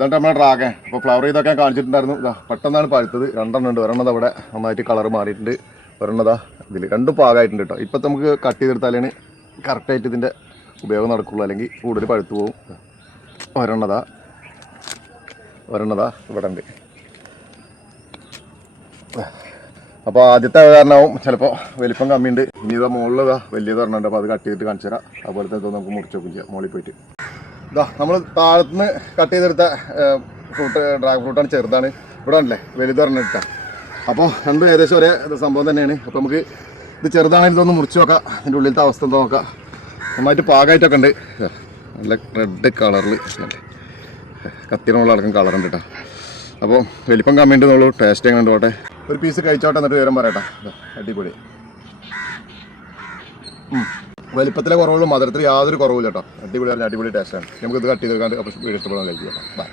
ഇതാണ്ട് നമ്മുടെ ഡ്രാഗൺ. അപ്പോൾ ഫ്ലവർ ചെയ്തൊക്കെ കാണിച്ചിട്ടുണ്ടായിരുന്നു. ഇതാ പെട്ടെന്നാണ് പഴുത്തത്. 2 ഉണ്ട്. ഒരെണ്ണത് അവിടെ നന്നായിട്ട് കളർ മാറിയിട്ടുണ്ട്. ഒരെണ്ണതാ ഇതിൽ 2 പാകമായിട്ടുണ്ട് കേട്ടോ. ഇപ്പം നമുക്ക് കട്ട് ചെയ്തെടുത്താലാണ് കറക്റ്റായിട്ട് ഇതിൻ്റെ ഉപയോഗം നടക്കുള്ളൂ, അല്ലെങ്കിൽ കൂടുതൽ പഴുത്തു പോകും. ഒരെണ്ണതാ ഇവിടെ ഉണ്ട്. അപ്പോൾ ആദ്യത്തെ കാരണമാവും ചിലപ്പോൾ വലിപ്പം കമ്മിയുണ്ട്. ഇനി ഇതാ മുകളിൽ വലിയത് പറഞ്ഞിട്ടുണ്ട്. അപ്പോൾ അത് കട്ട് ചെയ്തിട്ട് കാണിച്ചു തരാം. അതുപോലത്തെ നമുക്ക് മുറിച്ച് നോക്കും ചെയ്യാം മുകളിൽ പോയിട്ട്. ഇതാ നമ്മൾ താഴത്തുനിന്ന് കട്ട് ചെയ്തെടുത്ത ഡ്രാഗൺ ഫ്രൂട്ടാണ്. ചെറുതാണ്. ഇവിടെ ആണല്ലേ വലുത് പറഞ്ഞിട്ടാണ്. അപ്പോൾ രണ്ടും ഏകദേശം ഒരേ സംഭവം തന്നെയാണ്. അപ്പോൾ നമുക്ക് ഇത് ചെറുതാണെങ്കിൽ ഇതൊന്ന് മുറിച്ച് നോക്കാം. അതിൻ്റെ ഉള്ളിലത്തെ അവസ്ഥ എന്താ നോക്കാം. നന്നായിട്ട് പാകമായിട്ടൊക്കെ ഉണ്ട്. നല്ല റെഡ് കളറിൽ കത്തിനുള്ള അടക്കം കളറുണ്ട് കേട്ടോ. അപ്പോൾ വലിപ്പം കമ്മിയുണ്ട് എന്നുള്ളൂ. ടേസ്റ്റ് എങ്ങനെ ഉണ്ട് പോട്ടെ. ഒരു പീസ് കഴിച്ചോട്ടെ, എന്നിട്ട് വിവരം പറയട്ടെ. അടിപൊളി. വലിപ്പത്തിലെ കുറവുള്ളൂ, മധുരത്തിൽ യാതൊരു കുറവില്ല കേട്ടോ. അടിപൊളി ടേസ്റ്റാണ്. നമുക്ക് ഇത് കട്ട് ചെയ്തെടുക്കാണ്ട് അപ്പോൾ വീട് ഇഷ്ടപ്പെടാൻ കഴിക്കും കേട്ടോ. ബൈ.